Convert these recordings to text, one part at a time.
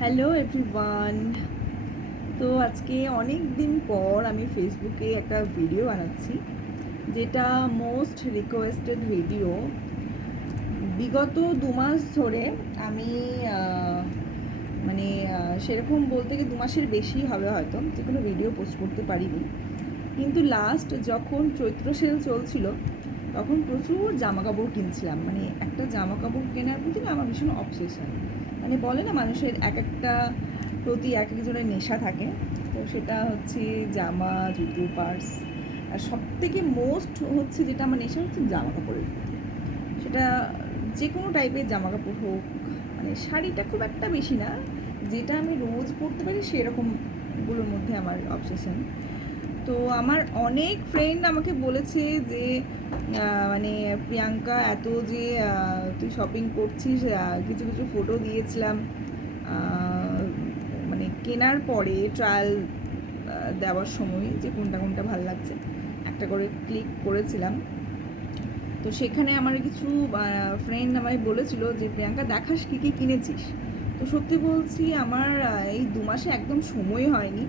Hello everyone. তো আজকে অনেক দিন পর আমি ফেসবুকে একটা ভিডিও বানাচ্ছি, যেটা মোস্ট রিকোয়েস্টেড ভিডিও। বিগত 2 মাস ধরে আমি মানে সেরকম বলতে গিয়ে 2 মাসের বেশি হবে হয়তো, যে কোনো ভিডিও পোস্ট করতে পারিনি। কিন্তু লাস্ট যখন চৈত্র সেল চলছিল তখন প্রচুর জামা কাপড় কিনছিলাম। মানে একটা জামা কাপড় কেনার প্রতি না আমার ভীষণ অবসেশন। মানে বলে না, মানুষের এক একটা প্রতি এক একজনের নেশা থাকে। তো সেটা হচ্ছে জামা, জুতো, পার্স। আর সব থেকে মোস্ট হচ্ছে যেটা আমার নেশা হচ্ছে জামা কাপড়ের প্রতি। সেটা যে কোনো টাইপের জামা কাপড় হোক, মানে শাড়িটা খুব একটা বেশি না, যেটা আমি রোজ পরতে পারি সেরকমগুলোর মধ্যে আমার অবসেশন। তো আমার অনেক ফ্রেন্ড আমাকে বলেছে যে মানে প্রিয়াঙ্কা, এত যে তুই শপিং করছিস, কিছু কিছু ফটো দিয়েছিলাম মানে কেনার পরে ট্রায়াল দেওয়ার সময়, যে কোনটা কোনটা ভালো লাগছে একটা করে ক্লিক করেছিলাম। তো সেখানে আমার কিছু ফ্রেন্ড আমায় বলেছিল যে প্রিয়াঙ্কা দেখাস কী কী কিনেছিস। তো সত্যি বলছি, আমার এই 2 মাসে একদম সময় হয়নি।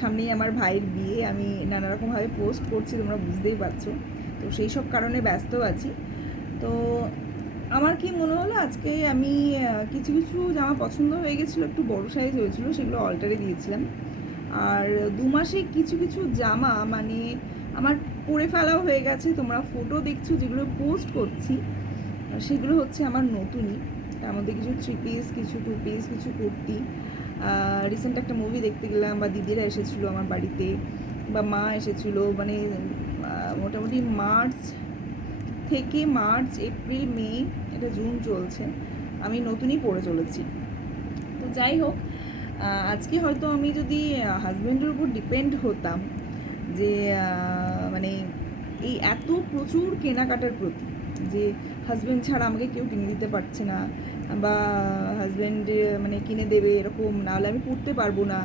সামনেই আমার ভাইয়ের বিয়ে, আমি নানা রকমভাবে পোস্ট করছি, তোমরা বুঝতেই পারছো। তো সেই সব কারণে ব্যস্ত আছি। তো আমার কি মনে হলো, আজকে আমি কিছু কিছু জামা পছন্দ হয়ে গেছিলো, একটু বড় সাইজ হয়েছিল, সেগুলো অল্টারে দিয়েছিলাম। আর 2 মাসে কিছু কিছু জামা মানে আমার পরে ফেলাও হয়ে গেছে, তোমরা ফটো দেখছো যেগুলো পোস্ট করছি সেগুলো হচ্ছে আমার নতুনই। তার মধ্যে কিছু 3 পিস, কিছু 2 পিস, কিছু কুর্তি। রিসেন্ট একটা মুভি দেখতে গেলাম, বা দিদিরা এসেছিলো আমার বাড়িতে, বা মা এসেছিলো। মানে মোটামুটি মার্চ, এপ্রিল, মে, এটা জুন চলছে, আমি নতুনই পরে চলেছি। তো যাই হোক, আজকে হয়তো আমি যদি হাজব্যান্ডের উপর ডিপেন্ড হতাম, যে মানে এই এত প্রচুর কেনাকাটার প্রতি, যে হাজব্যান্ড ছাড়া আমাকে কেউ কিনে দিতে পারছে না, বা হাজব্যান্ড মানে কিনে দেবে এরকম, নাহলে আমি পড়তে পারবো না,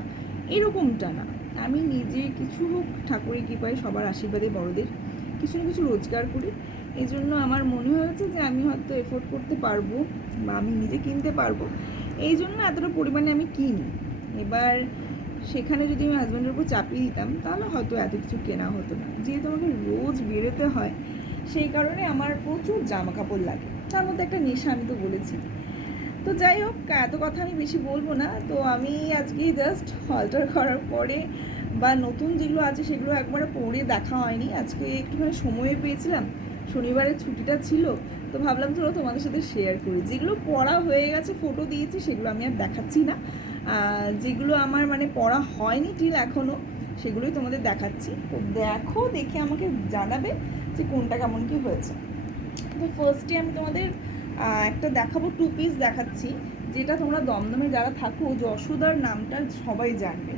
এরকমটা না। আমি নিজে কিছু হোক, ঠাকুরের কৃপায়, সবার আশীর্বাদে, বড়দের কিছু না কিছু রোজগার করি। এই জন্য আমার মনে হয়েছে যে আমি হয়তো এফোর্ড করতে পারবো, বা আমি নিজে কিনতে পারবো, এই জন্য এতটা পরিমাণে আমি কিনি। এবার সেখানে যদি আমি হাজব্যান্ডের উপর চাপিয়ে দিতাম, তাহলে হয়তো এত কিছু কেনা হতো না। যেহেতু আমাকে রোজ বেরোতে হয়, সেই কারণে আমার প্রচুর জামা কাপড় লাগে, তার মধ্যে একটা নেশা, আমি তো বলেছি। তো যাই হোক, এত কথা আমি বেশি বলবো না। তো আমি আজকে জাস্ট অল্টার করার পরে, বা নতুন যেগুলো আছে সেগুলো একবার পরে দেখা হয়নি, আজকে একটুখানি সময় পেয়েছিলাম, শনিবারের ছুটিটা ছিল, তো ভাবলাম চলো তোমাদের সাথে শেয়ার করি। যেগুলো পড়া হয়ে গেছে, ফটো দিয়েছি, সেগুলো আমি আর দেখাচ্ছি না। যেগুলো আমার মানে পড়া হয়নি টিল এখনও, সেগুলোই তোমাদের দেখাচ্ছি। তো দেখো, দেখে আমাকে জানাবে যে কোনটা কেমন কী হয়েছে। তো ফার্স্টে আমি তোমাদের একটা দেখাবো, 2 পিস দেখাচ্ছি, যেটা তোমরা দমদমে যারা থাকো, যশোদার নামটা সবাই জানবে।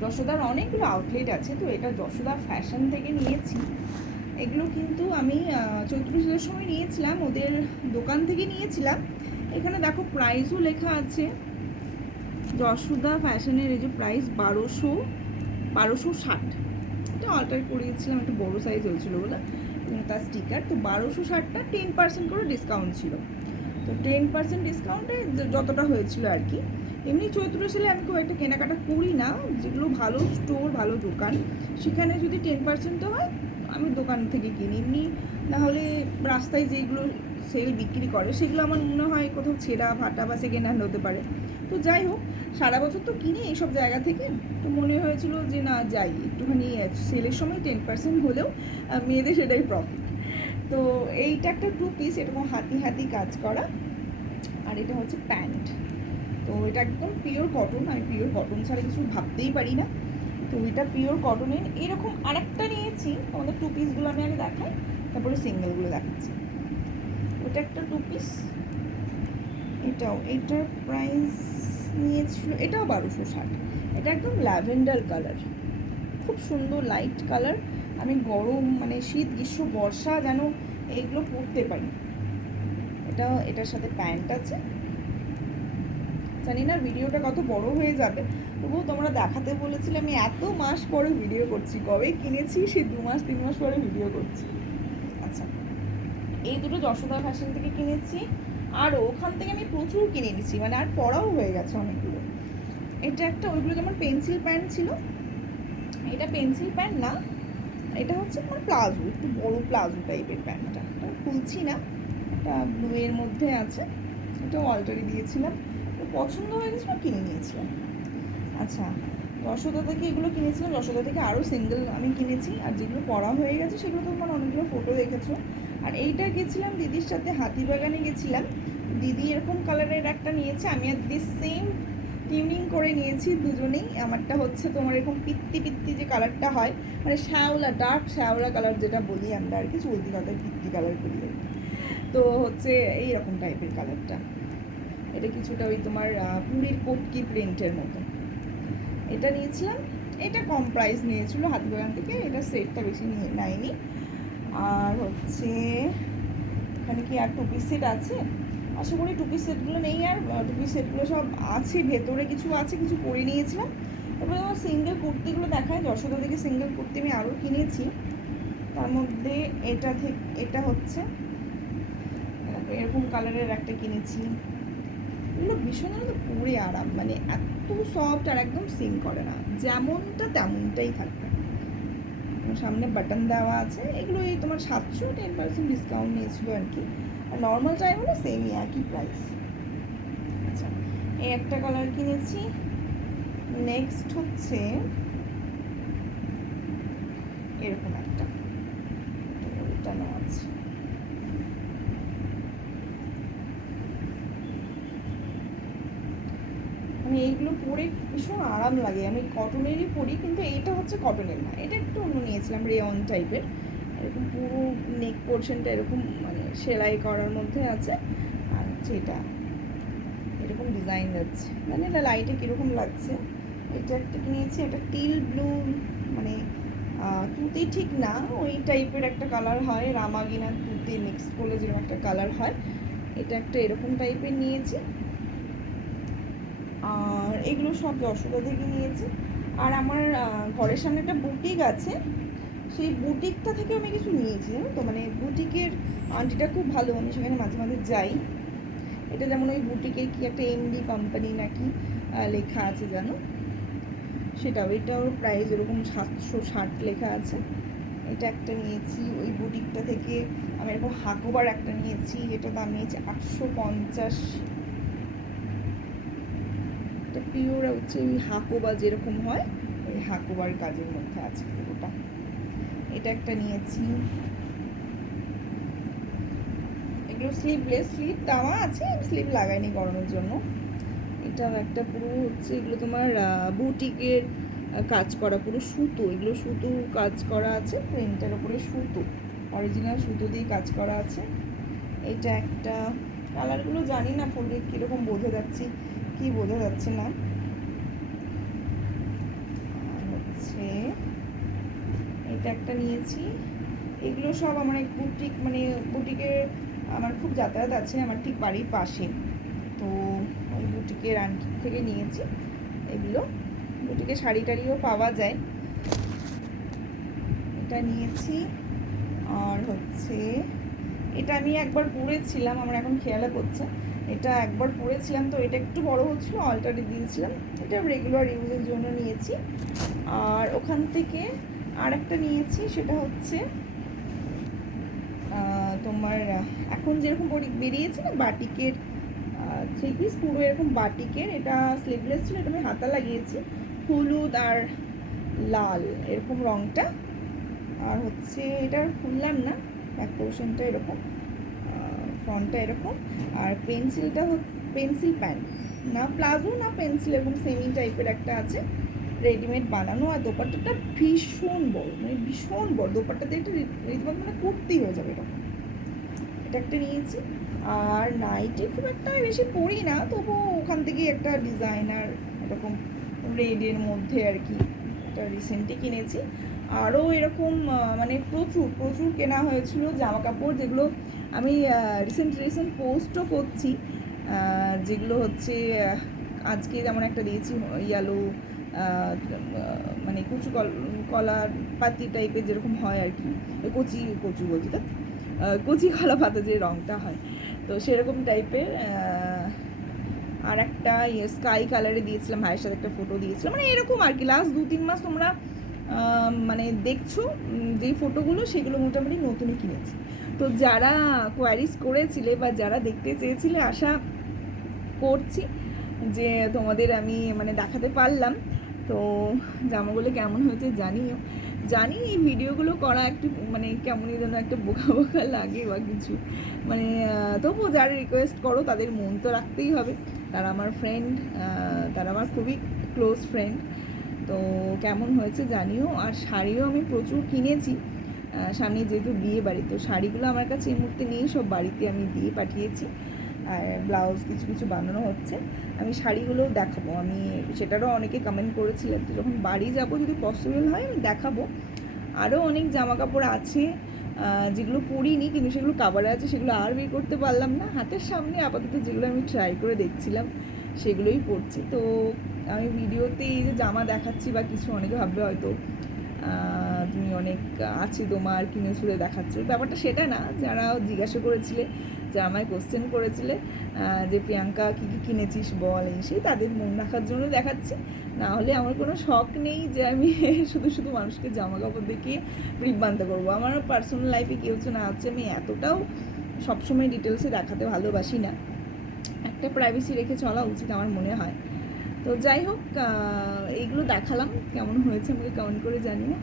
যশোদার অনেকগুলো আউটলেট আছে, তো এটা যশোদা ফ্যাশন থেকে নিয়েছি। এগুলো কিন্তু আমি চৈত্র সেলের সময় নিয়েছিলাম, ওদের দোকান থেকে নিয়েছিলাম। এখানে দেখো প্রাইসও লেখা আছে, যশোদা ফ্যাশনের এই যে প্রাইস 1260। এটা অল্টার করিয়েছিলাম, একটু বড়ো সাইজ হয়েছিল বলে, তার স্টিকার। তো 1260টা 10% করে ডিসকাউন্ট ছিল। তো 10% ডিসকাউন্টে যতটা হয়েছিল আর কি। এমনি চৈত্র সেলে আমি খুব একটা কেনাকাটা করি না, যেগুলো ভালো স্টোর, ভালো দোকান, সেখানে যদি 10% হয় আমি দোকান থেকে কিনি। এমনি নাহলে রাস্তায় যেগুলো সেল বিক্রি করে, সেগুলো আমার মনে হয় কোথাও ছেঁড়া ফাটা বা সেকেন্ড হ্যান্ড হতে পারে। তো যাই হোক, সারা বছর তো কিনি এইসব জায়গা থেকে, তো মনে হয়েছিল যে না, যাই একটুখানি সেলের সময় 10% হলেও মেয়েদের সেটাই প্রফিট। তো এইটা একটা 2 পিস, এরকম হাতি হাতি কাজ করা, আর এটা হচ্ছে প্যান্ট। তো এটা একদম পিওর কটন, আমি পিওর কটন ছাড়া কিছু ভাবতেই পারি না। তো এটা পিওর কটনের। এরকম আরেকটা নিয়েছি, আমাদের 2 পিসগুলো আমি আগে দেখাই, তারপরে সিঙ্গেলগুলো দেখাচ্ছি। ওটা একটা 2 পিস, এটার প্রাইস নিয়েছিল, এটাও 1260। এটা একদম ল্যাভেন্ডার কালার, খুব সুন্দর লাইট কালার। আমি গরম মানে শীত, গ্রীষ্ম, বর্ষা যেন এইগুলো পরতে পারি। এটার সাথে প্যান্ট আছে। জানি না ভিডিওটা কত বড় হয়ে যাবে, তবুও তোমরা দেখাতে বলেছিলে, আমি এত মাস পরে ভিডিও করছি, কবে কিনেছি সেই 2 মাস 3 মাস পরে ভিডিও করছি। আচ্ছা, এই দুটো যশোদা ফ্যাশন থেকে কিনেছি। আর ওখান থেকে আমি প্রচুর কিনে নিচ্ছি, মানে আর পড়াও হয়ে গেছে অনেকগুলো। এটা একটা ওইগুলো যেমন পেন্সিল প্যান্ট ছিল, এটা পেন্সিল প্যান্ট না, এটা হচ্ছে তোমার প্লাজো, একটু বড় প্লাজো টাইপের প্যান্টটা। এটা খুলছি না, এটা ব্লু এর মধ্যে আছে, এটাও অল্টারি দিয়েছিলাম, তো পছন্দ হয়ে গেছিলো কিনে নিয়েছিলাম। আচ্ছা, যশোদা থেকে এগুলো কিনেছিলাম, যশোদা থেকে আরও সিঙ্গেল আমি কিনেছি, আর যেগুলো পরা হয়ে গেছে সেগুলো তো তোমার অনেকগুলো ফটো দেখেছো। আর এইটা গেছিলাম দিদির সাথে হাতিবাগানে গেছিলাম, দিদি এরকম কালারের একটা নিয়েছে, আমি আর দিদি সেম টিউনিং করে নিয়েছি দুজনেই। আমারটা হচ্ছে তোমার এরকম পিত্তি পিত্তি যে কালারটা হয়, মানে শ্যাওলা, ডার্ক শ্যাওলা কালার যেটা বলি আমরা আর কি, চলতি কথায় পিত্তি কালার করি আর কি। তো হচ্ছে এইরকম টাইপের কালারটা, এটা কিছুটা ওই তোমার পুরীর কটকি প্রিন্টের মতো। এটা নিয়েছিলাম, এটা কম প্রাইস নিয়েছিল হাতিবাগান থেকে, এটা সেটটা বেশি নেয়নি। আর হচ্ছে এখানে কি আর টু পিস সেট আছে, আশা করি টু পিস সেটগুলো নেই, আর টু পিস সেটগুলো সব আছে, ভেতরে কিছু আছে, কিছু পরে নিয়েছিলাম। তারপরে আমার সিঙ্গেল কুর্তিগুলো দেখায়, যশোদা থেকে সিঙ্গেল কুর্তি আমি আরও কিনেছি। তার মধ্যে এটা থেকে এটা হচ্ছে এরকম কালারের একটা কিনেছি, এগুলো ভীষণ পরে আরাম, মানে এত সফট আর একদম সিং করে না, যেমনটা তেমনটাই থাকবে। সামনে বাটন দেওয়া আছে, এগুলো এই তোমার 710% ডিসকাউন্ট নিয়েছিল আর কি, আর নর্মাল টাইম হলো সেমই একই প্রাইস। আচ্ছা, এই একটা কালার কিনেছি। নেক্সট হচ্ছে এরকম একটা, ওটানো আছে, আমি এইগুলো পরে ভীষণ আরাম লাগে, আমি কটনেরই পরি, কিন্তু এইটা হচ্ছে কটনের না, এটা একটু অন্য নিয়েছিলাম, রেয়ন টাইপের, এরকম পুরো নেক পোর্শনটা এরকম মানে সেলাই করার মধ্যে আছে, আর হচ্ছে এটা এরকম ডিজাইন যাচ্ছে, মানে এটা লাইটে কীরকম লাগছে। এটা একটা কিনেছি, এটা টিল ব্লু, মানে তুতে ঠিক না, ওই টাইপের একটা কালার হয়, রামাগিনা তুতে মিক্স করলে যেরকম একটা কালার হয়, এটা একটা এরকম টাইপের নিয়েছি। আর এগুলো সব যশোদা থেকে নিয়েছি। আর আমার ঘরের সামনে একটা বুটিক আছে, সেই বুটিকটা থেকে আমি কিছু নিয়েছি, জানো তো, মানে বুটিকের আন্টিটা খুব ভালো, আমি সেখানে মাঝে মাঝে যাই। এটা যেমন ওই বুটিকের কি একটা এমডি কোম্পানি নাকি লেখা আছে জানো, সেটাও, এটাও প্রাইস ওরকম 760 লেখা আছে। এটা একটা নিয়েছি ওই বুটিকটা থেকে, আমি এরকম হাকোবার একটা নিয়েছি, এটা দাম নিয়েছি 850। এটা পিওর হচ্ছে ওই হাকোবা যেরকম হয়, ওই হাকোবার কাজের মধ্যে আছে পুরোটা। এটা একটা নিয়েছি, এগুলো স্লিভলেস, স্লিভ দেওয়া আছে, স্লিভ লাগাইনি গরমের জন্য। এটাও একটা পুরো হচ্ছে, এগুলো তোমার বুটিকের কাজ করা, পুরো সুতো, এগুলো সুতো কাজ করা আছে, প্রিন্টের ওপরে সুতো, অরিজিনাল সুতো দিয়ে কাজ করা আছে। এটা একটা, কালারগুলো জানি না পরলে কীরকম বোঝা যাচ্ছে কি বোঝা যাচ্ছে না। আর হচ্ছে এটা একটা নিয়েছি, এগুলো সব আমার এক বুটিক, মানে বুটিকের আমার খুব যাতায়াত আছে আমার ঠিক বাড়ির পাশে, তো ওই বুটিকের আন্টি থেকে নিয়েছি এগুলো, বুটিকে শাড়ি টাড়িও পাওয়া যায়। এটা নিয়েছি। আর হচ্ছে এটা আমি একবার পরেছিলাম, আমার এখন খেয়ালে পড়ছে, এটা একবার পরেছিলাম, তো এটা একটু বড় হচ্ছিলো, অল্টারে দিয়েছিলাম, এটা রেগুলার ইউজের জন্য নিয়েছি। আর ওখান থেকে আর একটা নিয়েছি, সেটা হচ্ছে তোমার এখন যেরকম বেরিয়েছে না বাটিকের থ্রি পিস, পুরো এরকম বাটিকের, এটা স্লিভলেস ছিল, এটা আমি হাতা লাগিয়েছি, হলুদ আর লাল এরকম রঙটা। আর হচ্ছে এটা খুললাম না, ব্যাক পোর্শনটা এরকম, ফ্রন্টটা এরকম, আর পেন্সিলটা পেন্সিল প্যান্ট না, প্লাজো না পেন্সিল, এরকম সেমি টাইপের একটা আছে, রেডিমেড বানানো। আর দোপাট্টাটা ভীষণ বড়, মানে ভীষণ বড়, দোপাট্টাতে একটা রীতিমতো মানে কুর্তি হয়ে যাবে এরকম। এটা একটা নিয়েছি। আর নাইটি খুব একটা বেশি পরি না, তবুও ওখান থেকেই একটা ডিজাইনার এরকম রেডের মধ্যে আর কি, এটা রিসেন্টলি কিনেছি। আরও এরকম মানে প্রচুর প্রচুর কেনা হয়েছিল জামা কাপড়, যেগুলো আমি রিসেন্ট পোস্টও করছি, যেগুলো হচ্ছে আজকে যেমন একটা দিয়েছি ইয়েলো, মানে কুচু কলার পাতি টাইপের যেরকম হয় আর কি, কচি কচু বলছি তো, কচি কলা পাতা যে রঙটা হয়, তো সেরকম টাইপের। আর একটা স্কাই কালারে দিয়েছিলাম, ভাইয়ের সাথে একটা ফটো দিয়েছিলাম, মানে এরকম আর কি। লাস্ট 2-3 মাস তোমরা মানে দেখছো যেই ফটোগুলো, সেগুলো মোটামুটি নতুনই কিনেছি। তো যারা কোয়ারিজ করেছিলে বা যারা দেখতে চেয়েছিলে, আশা করছি যে তোমাদের আমি মানে দেখাতে পারলাম। তো জামাগুলো কেমন হয়েছে জানিও। জানি এই ভিডিওগুলো করা একটু মানে কেমনই যেন একটা বোকা বোকা লাগে বা কিছু, মানে তবুও যারা রিকোয়েস্ট করো তাদের মন তো রাখতেই হবে। তারা আমার ফ্রেন্ড, তারা আমার খুবই ক্লোজ ফ্রেন্ড। তো কেমন হয়েছে জানিও। আর শাড়িও আমি প্রচুর কিনেছি, সামনে যেহেতু বিয়ে বাড়ি, তো শাড়িগুলো আমার কাছে এই মুহূর্তে নেই, সব বাড়িতে আমি দিয়ে পাঠিয়েছি। আর ব্লাউজ কিছু কিছু বানানো হচ্ছে। আমি শাড়িগুলোও দেখাবো, আমি সেটারও অনেকে কমেন্ট করেছিলেন। তো যখন বাড়ি যাব, যদি পসিবল হয় আমি দেখাবো। আরও অনেক জামা কাপড় আছে যেগুলো পরিনি, কিন্তু সেগুলো কাভারে আছে, সেগুলো আর বের করতে পারলাম না। হাতের সামনে আপাতত যেগুলো আমি ট্রাই করে দেখছিলাম সেগুলোই পরছি। তো আমি ভিডিওতে এই যে জামা দেখাচ্ছি বা কিছু, অনেকে ভাববে হয়তো তুমি অনেক আছে তোমার কিনে ছুঁড়ে দেখাচ্ছ, ব্যাপারটা সেটা না। যারা জিজ্ঞাসা করেছিলে, যারা আমায় কোশ্চেন করেছিলে যে প্রিয়াঙ্কা কী কী কিনেছিস বল, এই সেই, তাদের মন রাখার জন্য দেখাচ্ছি। না হলে আমার কোনো শখ নেই যে আমি শুধু শুধু মানুষকে জামা কাপড় দেখিয়ে বিভ্রান্ত করবো। আমার পার্সোনাল লাইফে কী হচ্ছে না হচ্ছে আমি এতটাও সবসময় ডিটেলসে দেখাতে ভালোবাসি না। একটা প্রাইভেসি রেখে চলা উচিত আমার মনে হয়। তো যাই হোক, এইগুলো দেখালাম, কেমন হয়েছে আমাকে কমেন্ট করে জানিও।